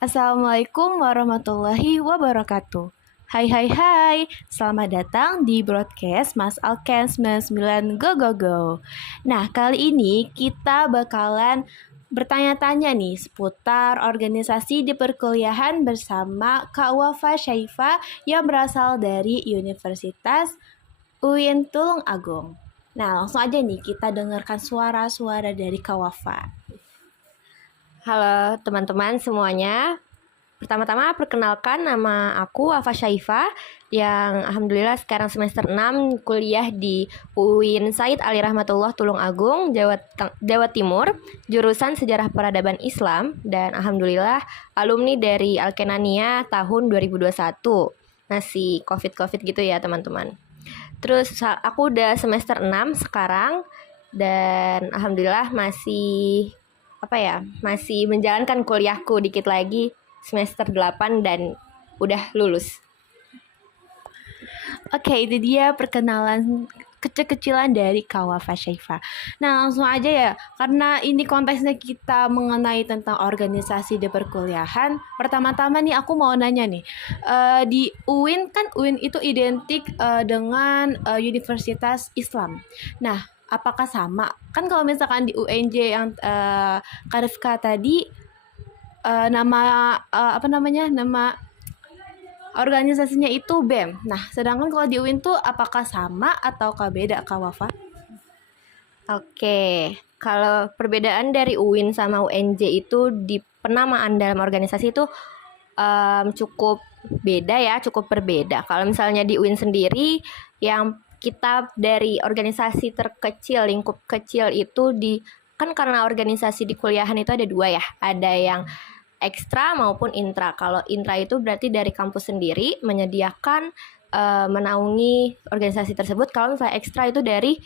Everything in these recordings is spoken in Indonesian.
Assalamualaikum warahmatullahi wabarakatuh. Hai hai hai, selamat datang di broadcast Mas Alken 99 Go Go Go. Nah, kali ini kita bakalan bertanya-tanya nih seputar organisasi di perkuliahan bersama Kak Wafa Syaifa yang berasal dari Universitas UIN Tulung Agung. Nah, langsung aja nih kita dengarkan suara-suara dari Kak Wafa. Halo teman-teman semuanya. Pertama-tama perkenalkan, nama aku Wafa Syaifa yang alhamdulillah sekarang semester 6 kuliah di UIN Said Ali Rahmatullah Tulung Agung, Jawa Timur, jurusan Sejarah Peradaban Islam, dan alhamdulillah alumni dari Alkenania tahun 2021. Masih COVID-COVID gitu ya teman-teman. Terus aku udah semester 6 sekarang dan alhamdulillah masih menjalankan kuliahku dikit lagi semester 8 dan udah lulus. Oke, itu dia perkenalan kecil-kecilan dari Kak Wafa Syaifa. Nah, langsung aja ya, karena ini konteksnya kita mengenai tentang organisasi di perkuliahan. Pertama-tama nih aku mau nanya nih, di UIN kan UIN itu identik dengan Universitas Islam. Nah, apakah sama? Kan kalau misalkan di UNJ yang Kak Rifka tadi nama organisasinya itu BEM. Nah, sedangkan kalau di UIN tuh apakah sama atau beda, Kak Wafa? Oke, kalau perbedaan dari UIN sama UNJ itu di penamaan dalam organisasi itu cukup beda ya, cukup berbeda. Kalau misalnya di UIN sendiri, yang kita dari organisasi terkecil, lingkup kecil itu kan karena organisasi di kuliahan itu ada dua ya, ada yang ekstra maupun intra. Kalau intra itu berarti dari kampus sendiri menyediakan menaungi organisasi tersebut. Kalau misalnya ekstra itu dari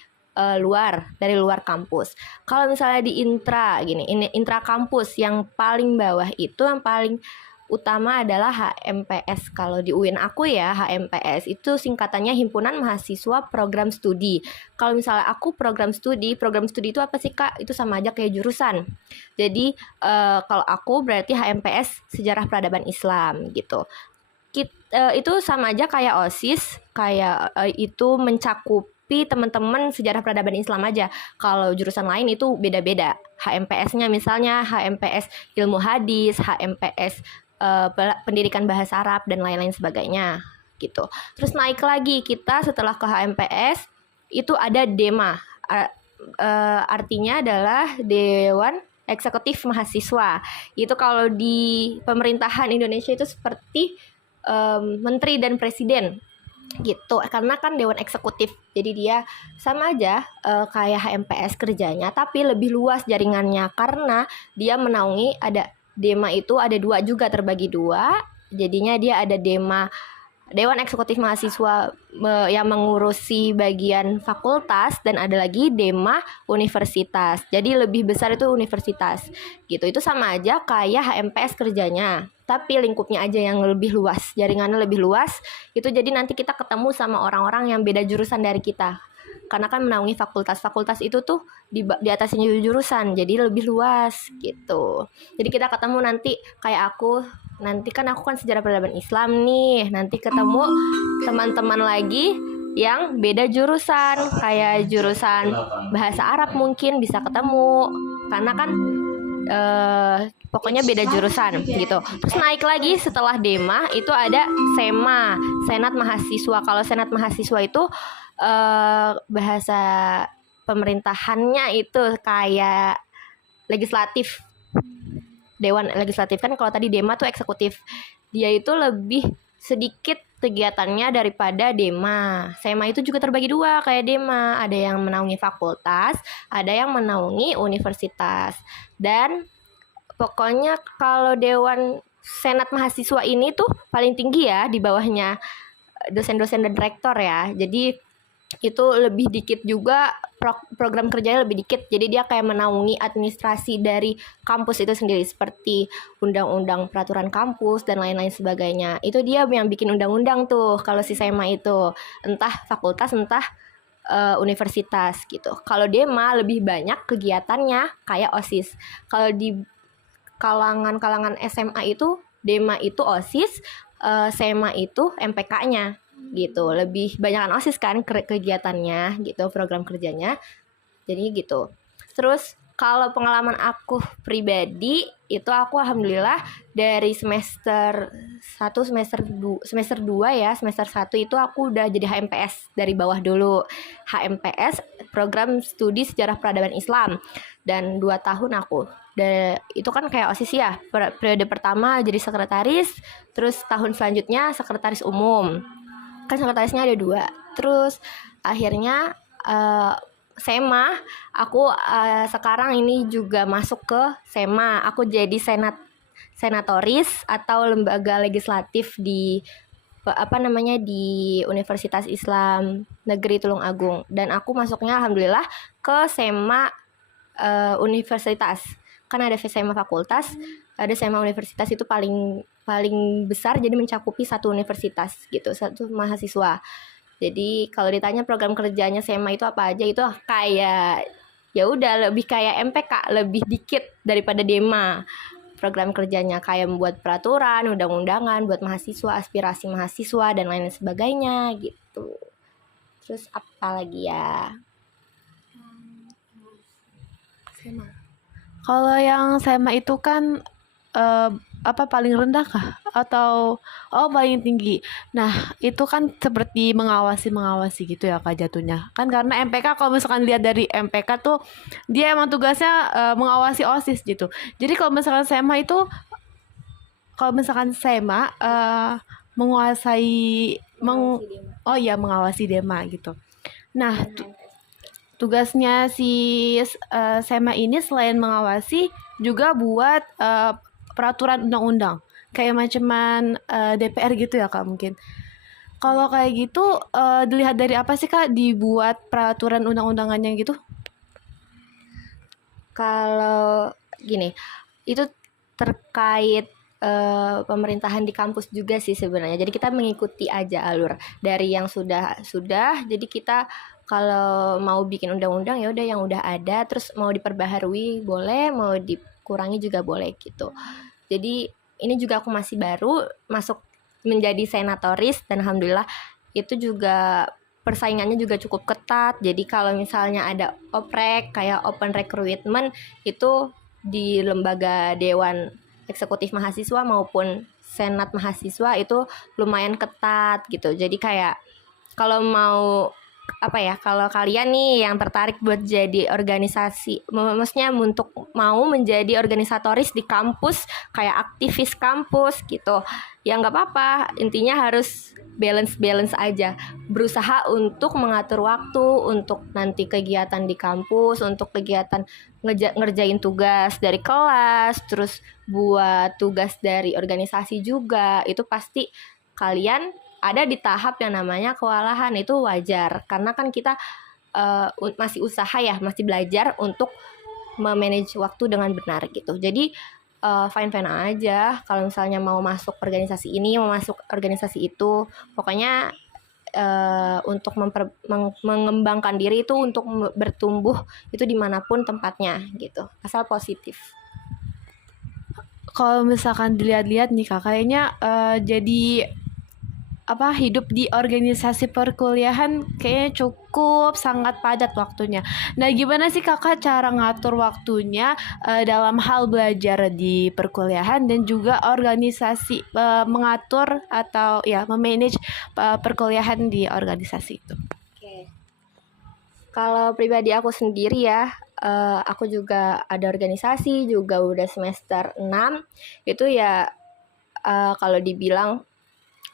luar kampus. Kalau misalnya di intra ini intra kampus, yang paling bawah itu yang paling utama adalah HMPS. Kalau di UIN aku ya, HMPS itu singkatannya Himpunan Mahasiswa Program Studi. Kalau misalnya aku program studi itu apa sih Kak? Itu sama aja kayak jurusan. Jadi kalau aku berarti HMPS Sejarah Peradaban Islam gitu. Itu sama aja kayak OSIS, kayak itu mencakupi teman-teman sejarah peradaban Islam aja. Kalau jurusan lain itu beda-beda. HMPS-nya misalnya HMPS Ilmu Hadis, HMPS pendidikan bahasa Arab dan lain-lain sebagainya gitu. Terus naik lagi kita setelah ke HMPS itu ada DEMA. Artinya adalah Dewan Eksekutif Mahasiswa. Itu kalau di pemerintahan Indonesia itu seperti menteri dan presiden gitu, karena kan dewan eksekutif, jadi dia sama aja kayak HMPS kerjanya, tapi lebih luas jaringannya karena dia menaungi, ada DEMA itu ada dua juga, terbagi dua, jadinya dia ada DEMA Dewan Eksekutif Mahasiswa yang mengurusi bagian fakultas, dan ada lagi DEMA universitas. Jadi lebih besar itu universitas. Gitu. Itu sama aja kayak HMPS kerjanya, tapi lingkupnya aja yang lebih luas, jaringannya lebih luas. Itu jadi nanti kita ketemu sama orang-orang yang beda jurusan dari kita. Karena kan menaungi fakultas itu tuh di atasnya jurusan, jadi lebih luas gitu. Jadi kita ketemu nanti kayak nanti kan aku kan sejarah peradaban Islam nih, nanti ketemu teman-teman lagi yang beda jurusan, kayak jurusan bahasa Arab mungkin bisa ketemu, karena kan pokoknya beda jurusan gitu. Terus naik lagi setelah DEMA itu ada SEMA, Senat Mahasiswa. Kalau Senat Mahasiswa itu bahasa pemerintahannya itu kayak legislatif, Dewan Legislatif. Kan kalau tadi DEMA tuh eksekutif, dia itu lebih sedikit kegiatannya daripada DEMA. SEMA itu juga terbagi dua kayak DEMA, ada yang menaungi fakultas, ada yang menaungi universitas. Dan pokoknya kalau Dewan Senat Mahasiswa ini tuh paling tinggi ya, di bawahnya dosen-dosen dan rektor ya. Jadi itu lebih dikit juga, program kerjanya lebih dikit, jadi dia kayak menaungi administrasi dari kampus itu sendiri, seperti undang-undang peraturan kampus dan lain-lain sebagainya. Itu dia yang bikin undang-undang tuh kalau si SEMA itu, entah fakultas entah universitas gitu. Kalau DEMA lebih banyak kegiatannya kayak OSIS. kalangan SMA itu Dema itu OSIS, SEMA itu MPK-nya gitu. Lebih banyakan OSIS kan kegiatannya gitu, program kerjanya. Jadi gitu. Terus kalau pengalaman aku pribadi itu aku alhamdulillah dari semester 1 semester 2 ya, semester 1 itu aku udah jadi HMPS dari bawah dulu. HMPS program studi sejarah peradaban Islam dan 2 tahun aku. Itu kan kayak OSIS ya. Periode pertama jadi sekretaris, terus tahun selanjutnya sekretaris umum. Kan sekretarisnya ada 2. Terus akhirnya SEMA, aku sekarang ini juga masuk ke SEMA. Aku jadi senatoris atau lembaga legislatif di di Universitas Islam Negeri Tulungagung. Dan aku masuknya alhamdulillah ke SEMA universitas. Kan ada SEMA fakultas, ada SEMA universitas, itu paling besar, jadi mencakupi satu universitas gitu, satu mahasiswa. Jadi kalau ditanya program kerjanya SEMA itu apa aja, itu kayak ya udah lebih kayak MPK, lebih dikit daripada Dema. Program kerjanya kayak membuat peraturan, undang-undangan buat mahasiswa, aspirasi mahasiswa dan lain sebagainya gitu. Terus apa lagi ya? SEMA. Kalau yang SEMA itu kan paling rendah kah atau paling tinggi? Nah, itu kan seperti mengawasi gitu ya Kak jatuhnya. Kan karena MPK, kalau misalkan lihat dari MPK tuh dia emang tugasnya mengawasi OSIS gitu. Jadi kalau misalkan SEMA menguasai mengawasi Dema gitu. Nah, tugasnya si SEMA ini selain mengawasi juga buat peraturan undang-undang kayak macaman DPR gitu ya Kak mungkin. Kalau kayak gitu dilihat dari apa sih Kak dibuat peraturan undang-undangannya gitu? Kalau gini, itu terkait pemerintahan di kampus juga sih sebenarnya. Jadi kita mengikuti aja alur dari yang sudah. Jadi kita kalau mau bikin undang-undang ya udah yang udah ada, terus mau diperbaharui boleh, mau dikurangi juga boleh gitu. Jadi ini juga aku masih baru masuk menjadi senatoris dan alhamdulillah itu juga persaingannya juga cukup ketat. Jadi kalau misalnya ada oprek kayak open recruitment itu di lembaga Dewan Eksekutif Mahasiswa maupun Senat Mahasiswa itu lumayan ketat gitu. Jadi kayak kalau mau kalau kalian nih yang tertarik buat jadi organisasi, maksudnya untuk mau menjadi organisatoris di kampus kayak aktivis kampus gitu, ya nggak apa-apa, intinya harus balance aja, berusaha untuk mengatur waktu untuk nanti kegiatan di kampus, untuk kegiatan ngerjain tugas dari kelas, terus buat tugas dari organisasi juga. Itu pasti kalian ada di tahap yang namanya kewalahan, itu wajar karena kan kita masih usaha ya, masih belajar untuk memanage waktu dengan benar gitu. Jadi fine aja kalau misalnya mau masuk organisasi ini, mau masuk organisasi itu, pokoknya untuk mengembangkan diri itu, untuk bertumbuh itu dimanapun tempatnya gitu, asal positif. Kalau misalkan dilihat-lihat nih Kak, kayaknya jadi hidup di organisasi perkuliahan kayaknya cukup sangat padat waktunya. Nah, gimana sih Kakak cara ngatur waktunya dalam hal belajar di perkuliahan dan juga organisasi, mengatur atau ya memanage perkuliahan di organisasi itu? Oke. Kalau pribadi aku sendiri ya, aku juga ada organisasi, juga udah semester 6. Itu ya kalau dibilang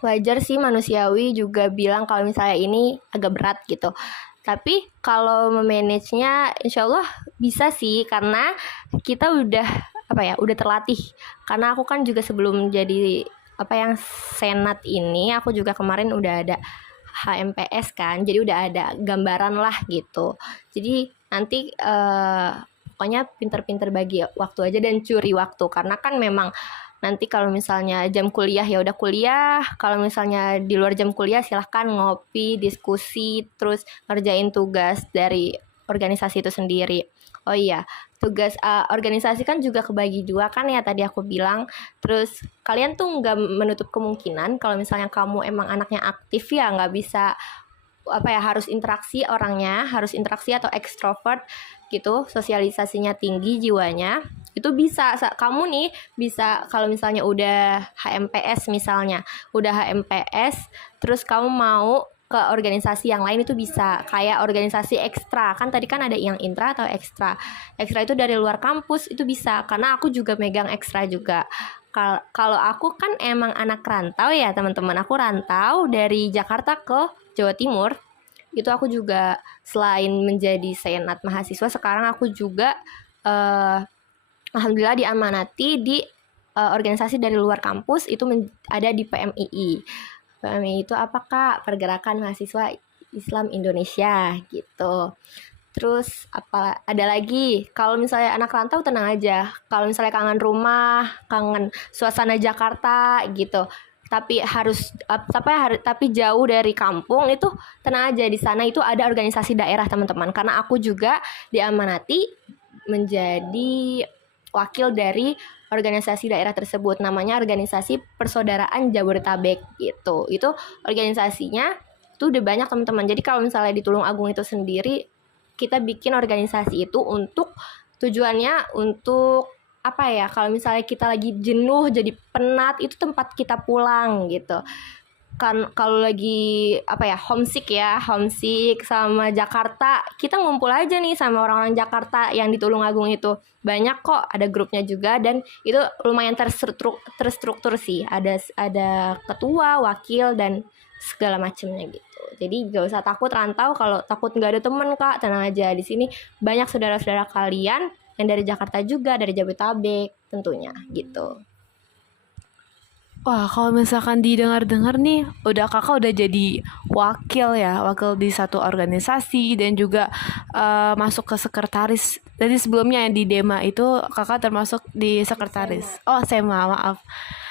wajar sih, manusiawi juga bilang kalau misalnya ini agak berat gitu. Tapi kalau memanagenya insya Allah bisa sih, karena kita udah terlatih. Karena aku kan juga sebelum jadi yang senat ini, aku juga kemarin udah ada HMPS kan, jadi udah ada gambaran lah gitu. Jadi nanti pokoknya pinter-pinter bagi waktu aja dan curi waktu, karena kan memang nanti kalau misalnya jam kuliah ya udah kuliah, kalau misalnya di luar jam kuliah silahkan ngopi, diskusi, terus ngerjain tugas dari organisasi itu sendiri. Oh iya, tugas organisasi kan juga kebagi dua kan ya tadi aku bilang. Terus kalian tuh nggak menutup kemungkinan kalau misalnya kamu emang anaknya aktif ya nggak bisa apa ya harus interaksi orangnya, harus interaksi atau ekstrovert gitu, sosialisasinya tinggi jiwanya. Itu bisa kamu nih bisa kalau misalnya udah HMPS misalnya, udah HMPS terus kamu mau ke organisasi yang lain itu bisa kayak organisasi ekstra kan tadi kan ada yang intra atau ekstra itu dari luar kampus itu bisa karena aku juga megang ekstra juga kalau aku kan emang anak rantau ya teman-teman aku rantau dari Jakarta ke Jawa Timur itu aku juga selain menjadi senat mahasiswa sekarang aku juga alhamdulillah diamanati di organisasi dari luar kampus itu ada di PMII. PMII itu apa Kak? Pergerakan Mahasiswa Islam Indonesia gitu. Terus apa ada lagi? Kalau misalnya anak rantau tenang aja. Kalau misalnya kangen rumah, kangen suasana Jakarta gitu. Tapi tapi jauh dari kampung itu tenang aja di sana itu ada organisasi daerah teman-teman. Karena aku juga diamanati menjadi wakil dari organisasi daerah tersebut namanya organisasi Persaudaraan Jabodetabek gitu. Itu organisasinya tuh udah banyak teman-teman. Jadi kalau misalnya di Tulungagung itu sendiri kita bikin organisasi itu untuk tujuannya untuk apa ya? Kalau misalnya kita lagi jenuh jadi penat itu tempat kita pulang gitu. Kan kalau lagi apa ya homesick sama Jakarta kita ngumpul aja nih sama orang-orang Jakarta yang di Tulungagung itu banyak kok ada grupnya juga dan itu lumayan terstruktur sih ada ketua wakil dan segala macamnya gitu jadi gak usah takut rantau kalau takut nggak ada temen Kak tenang aja di sini banyak saudara-saudara kalian yang dari Jakarta juga dari Jabodetabek tentunya gitu. Wah, kalau misalkan didengar-dengar nih, kakak udah jadi wakil di satu organisasi dan juga masuk ke sekretaris. Jadi sebelumnya yang di Dema itu kakak termasuk di sekretaris. Oh, Sema, maaf.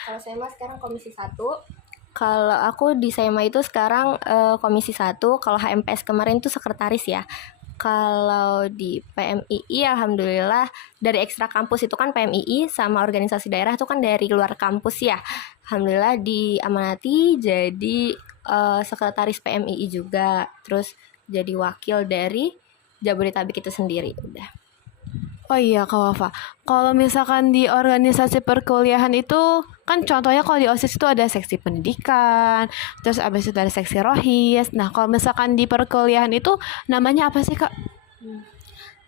Kalau Sema sekarang komisi 1. Kalau aku di Sema itu sekarang komisi 1. Kalau HMPS kemarin tuh sekretaris ya. Kalau di PMII alhamdulillah dari ekstra kampus itu kan PMII sama organisasi daerah itu kan dari luar kampus ya. Alhamdulillah diamanati jadi sekretaris PMII juga. Terus jadi wakil dari Jabodetabek itu sendiri udah. Oh iya Kak Wafa, kalau misalkan di organisasi perkuliahan itu kan contohnya kalau di OSIS itu ada seksi pendidikan, terus abis itu ada seksi rohis. Nah kalau misalkan di perkuliahan itu namanya apa sih Kak?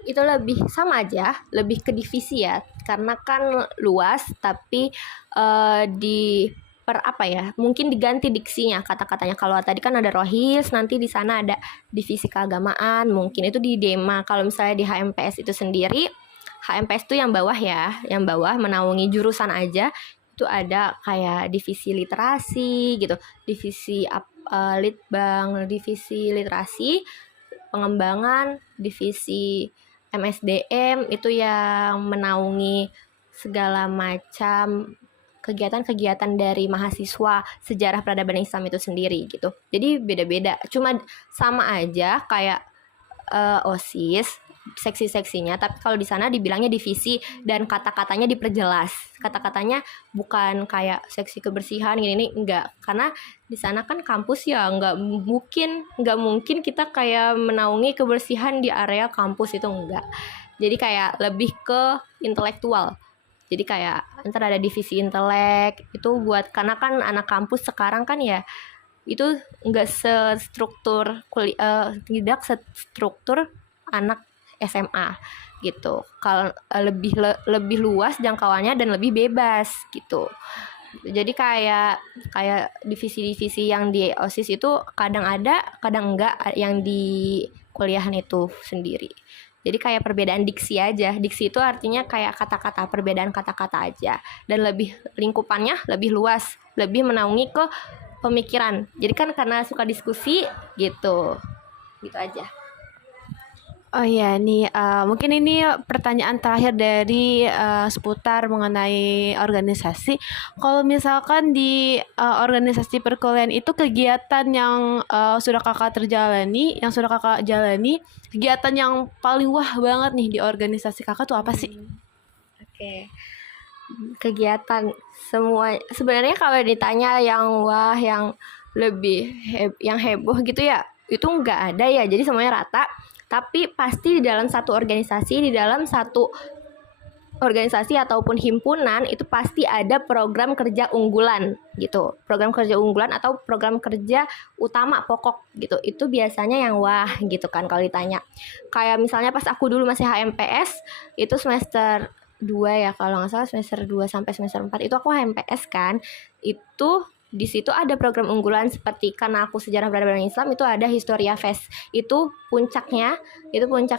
Itu lebih sama aja, lebih ke divisi ya, karena kan luas tapi di apa ya mungkin diganti diksinya kata-katanya kalau tadi kan ada rohis nanti di sana ada divisi keagamaan mungkin itu di Dema kalau misalnya di HMPS itu sendiri HMPS itu yang bawah ya yang bawah menaungi jurusan aja itu ada kayak divisi literasi gitu divisi litbang divisi literasi pengembangan divisi MSDM itu yang menaungi segala macam kegiatan-kegiatan dari mahasiswa sejarah peradaban Islam itu sendiri gitu. Jadi beda-beda. Cuma sama aja kayak OSIS seksi-seksinya, tapi kalau di sana dibilangnya divisi dan kata-katanya diperjelas. Kata-katanya bukan kayak seksi kebersihan gini enggak. Karena di sana kan kampus ya enggak mungkin kita kayak menaungi kebersihan di area kampus itu enggak. Jadi kayak lebih ke intelektual. Jadi kayak ntar ada divisi intelek itu buat karena kan anak kampus sekarang kan ya itu nggak tidak sestruktur anak SMA gitu. Kalau lebih luas jangkauannya dan lebih bebas gitu. Jadi kayak divisi-divisi yang di OSIS itu kadang ada, kadang enggak yang di kuliahan itu sendiri. Jadi kayak perbedaan diksi aja. Diksi itu artinya kayak kata-kata, perbedaan kata-kata aja. Dan lebih lingkupannya lebih luas, lebih menaungi ke pemikiran. Jadi kan karena suka diskusi gitu. Gitu aja. Oh iya nih, mungkin ini pertanyaan terakhir dari seputar mengenai organisasi. Kalau misalkan di organisasi perkuliahan itu kegiatan yang yang sudah kakak jalani, kegiatan yang paling wah banget nih di organisasi kakak tuh apa sih? Oke. Kegiatan semua sebenarnya kalau ditanya yang wah yang lebih yang heboh gitu ya itu nggak ada ya, jadi semuanya rata. Tapi pasti di dalam satu organisasi ataupun himpunan itu pasti ada program kerja unggulan gitu, program kerja unggulan atau program kerja utama pokok gitu. Itu biasanya yang wah gitu kan kalau ditanya. Kayak misalnya pas aku dulu masih HMPS, itu semester 2 ya kalau nggak salah, semester 2 sampai semester 4 itu aku HMPS kan. Itu di situ ada program unggulan seperti karena aku sejarah peradaban Islam, itu ada Historia Fest. Puncak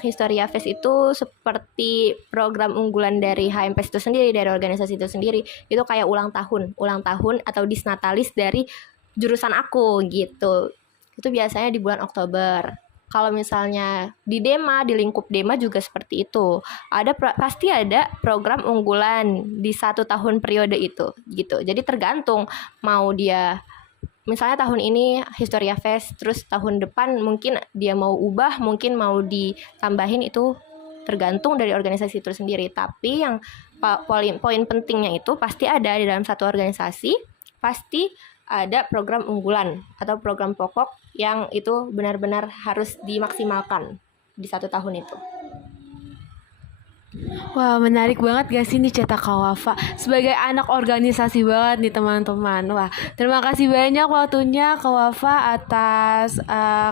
Historia Fest itu seperti program unggulan dari HMPS itu sendiri, dari organisasi itu sendiri. Itu kayak ulang tahun atau disnatalis dari jurusan aku gitu. Itu biasanya di bulan Oktober. Kalau misalnya di lingkup Dema juga seperti itu. Pasti ada program unggulan di 1 tahun periode itu gitu. Jadi tergantung mau dia misalnya tahun ini Historia Fest, terus tahun depan mungkin dia mau ubah, mungkin mau ditambahin, itu tergantung dari organisasi itu sendiri. Tapi yang poin pentingnya itu pasti ada di dalam satu organisasi, pasti ada program unggulan atau program pokok yang itu benar-benar harus dimaksimalkan di 1 tahun itu. Wah, menarik banget gak sih nih cerita Kak Wafa sebagai anak organisasi banget nih teman-teman. Wah, terima kasih banyak waktunya Kak Wafa atas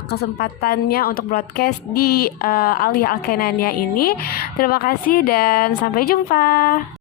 kesempatannya untuk broadcast di Aliyah Alkenania ini. Terima kasih dan sampai jumpa.